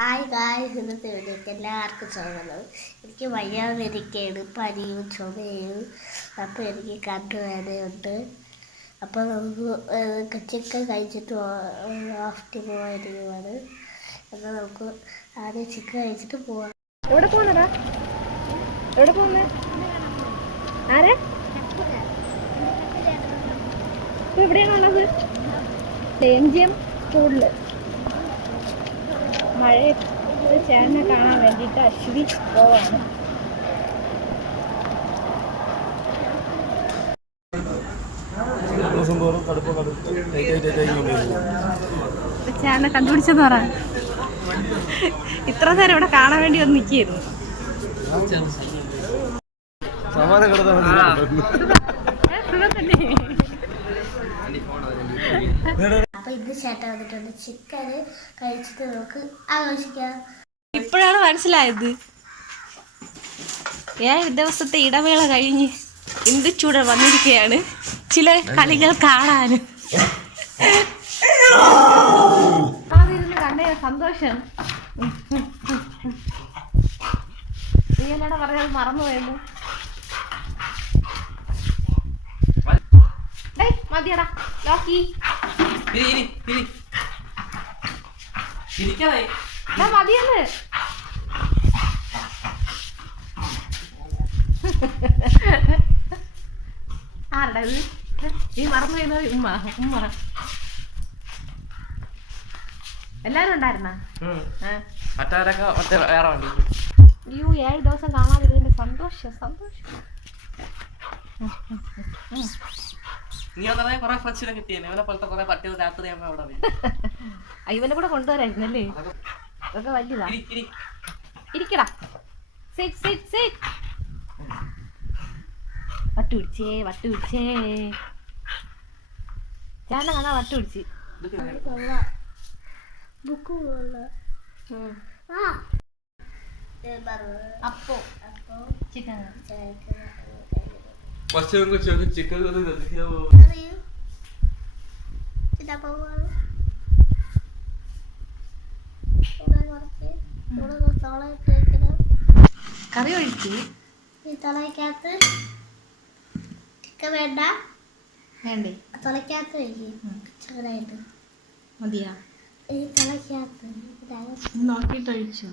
Hi ഗായ് ഇന്നത്തെ വീഡിയോക്ക് എല്ലാവർക്കും സ്വാഗതം. എനിക്ക് വയ്യാതിരിക്കുകയാണ് പനിയും ചുമയും. അപ്പോൾ എനിക്ക് കണ്ടുവേദനയുണ്ട് അപ്പോൾ നമുക്ക് ചിക്കൻ കഴിച്ചിട്ട് ആഫ്റ്റ് പോകാനിരിക്കുവാണ് എന്നാൽ നമുക്ക് ആദ്യം ചിക്കൻ കഴിച്ചിട്ട് പോവാം. എവിടെ പോകുന്നടാ? എവിടെ പോകുന്നേ? ആരെ? എവിടെയാണ് എവിടെയാണുള്ളത് എം ജി എം സ്കൂളിൽ. മഴയത്ത് ചേട്ടനെ കാണാൻ വേണ്ടിയിട്ട് അശ്വതി പോവാണ്. ചേട്ടനെ കണ്ടുപിടിച്ചെന്ന് പറ. ഇത്ര നേരം ഇവിടെ കാണാൻ വേണ്ടി ഒന്ന് ഇന്ന് ചേട്ടൻ വന്നിട്ടുണ്ട്. ചിക്കൻ കഴിച്ചിട്ട് നമുക്ക് ആഘോഷിക്കാം. ഇപ്പോഴാണ് മനസ്സിലായത്. ഏഴ് ദിവസത്തെ ഇടവേള കഴിഞ്ഞ് ഇന്ദുച്ചൂടെ വന്നിരിക്കുകയാണ്. ചില കളികൾ കാണാന് കണ്ടേ സന്തോഷം. നീ എന്നോട് പറഞ്ഞത് മതിയടാ. പോയത് ഏയ് ഇരി ഇരി. ഇരിക്കാതെ മതിയെന്ന്. ആരുടെ നീ മറന്നു പോയത് ഉമ്മ ഉമ്മ. എല്ലാരും ഉണ്ടായിരുന്നാ? അയ്യോ ഏഴ് ദിവസം കാണാതിരുന്നതിന്റെ സന്തോഷം സന്തോഷം. നീ വന്നേ കുറെ ഫ്രണ്ട്സിനെ കിട്ടിയേനെ ഇവനെ പോലത്തെ കുറെ പട്ടികൾ രാത്രി ആകുമ്പോ അവിടെ വരും. അയ്യവനെ കൂടെ കൊണ്ടുവരായിരുന്നല്ലേ? അതൊക്കെ വലിയതാ ഇരി, ഇരി. ഇരിക്കടാ. സിറ്റ് സിറ്റ് സിറ്റ് വട്ടു പിടിച്ചേ വട്ടു പിടിച്ചേ ചേട്ടൻ കാണാ വട്ടു പിടിച്ച് ഇതൊക്കെ ബുക്ക് ആ. അപ്പോ. ചിക്കൻ പശുവും കൊച്ചും ചിക്കൻ കറി ഇട്ട് കറി ഒഴിച്ച് ഈ തളയ്ക്കകത്ത് ചിക്കൻ വേണ്ട? വേണ്ടേ തളയ്ക്കകത്ത് ചെറുതായിട്ട്. മതിയാ. നോക്കിയിട്ട് ഒഴിച്ചു.